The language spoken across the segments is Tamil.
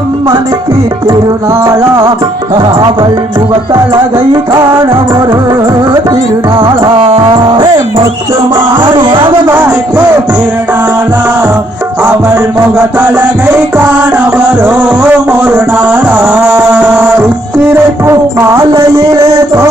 அம்மனுக்கு திருநாளாம். அவள் முகத்தழகை காண ஒரு திருநாளாம். முத்துமாரி அவனுக்கு திருநாளாம். அவள் முகத்தழகை காண வரும் ஒரு நாளா திரைப்பு மாலையிலே தோ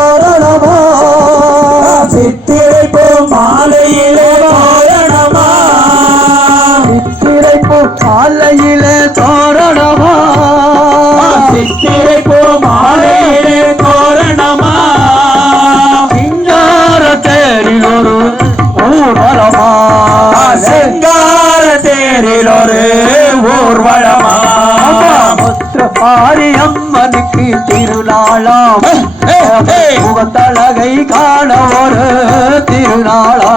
முகத்தழகை காண ஒரு திருநாளா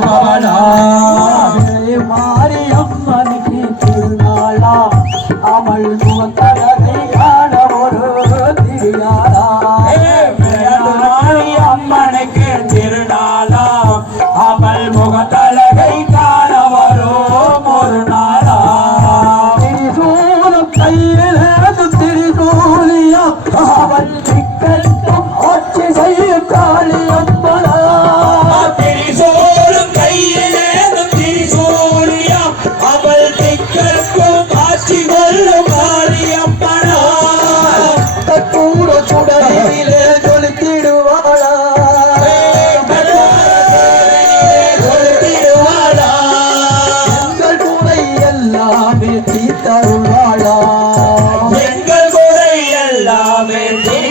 Baba Nam. Amen. Amen.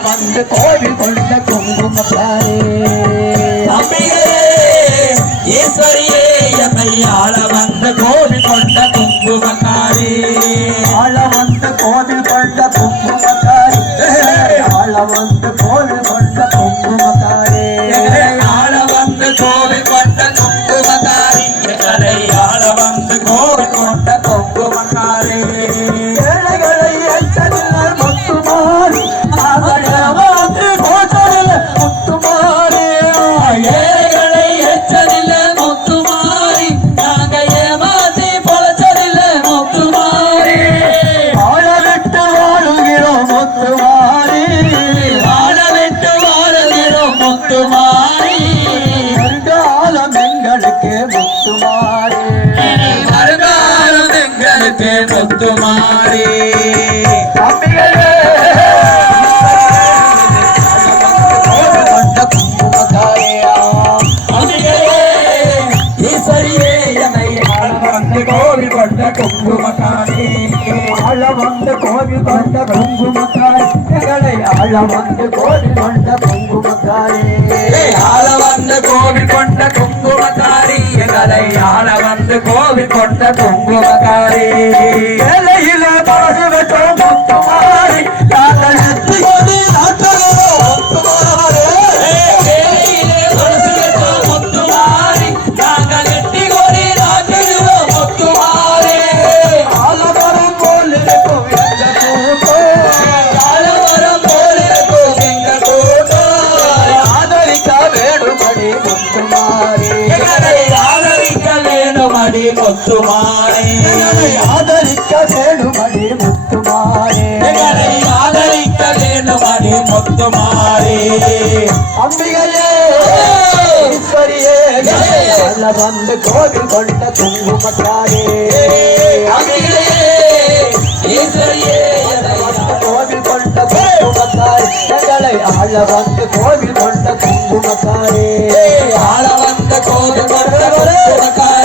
把你的左耳朵听 பெற்று முத்துமாடி அளவந்த கோவில் கொண்ட குங்குமக்காரே எங்களை அளவந்த கோவில் கொண்ட குங்குமக்காரே அளவந்த கோவில் கொண்ட குங்குமக்காரே கதை ஆன வந்து கோவில் கொண்ட குங்குமக்காரி. எல்லையில பாசு வச்சோம் முத்துமானே எங்களை ஆதரிக்க வேணுமடி முத்துமானே எங்களை ஆதரிக்க வேணுமடி முத்துமானே அம்பிகையே ஈஸ்வரியே நல்ல வந்து கோவில் கொண்ட துங்குமட்டாரே அம்பிகையே ஈஸ்வரியே கோவில் கொண்ட துங்குமத்தாய் எங்களை ஆள வந்து கோவில் கொண்ட துங்குமத்தாரே ஆள வந்த கோவில் கொண்ட துங்குமத்தாய்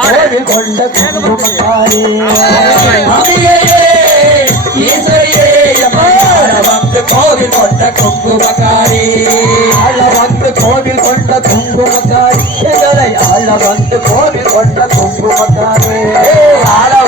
கோவில் கொண்ட குங்குமக்காரே கோவில் கொண்ட குங்குமக்காரே அல்ல வந்து கோவில் கொண்ட குங்குமக்காரி எங்களை கோவில் கொண்ட குங்குமக்காரே ஆள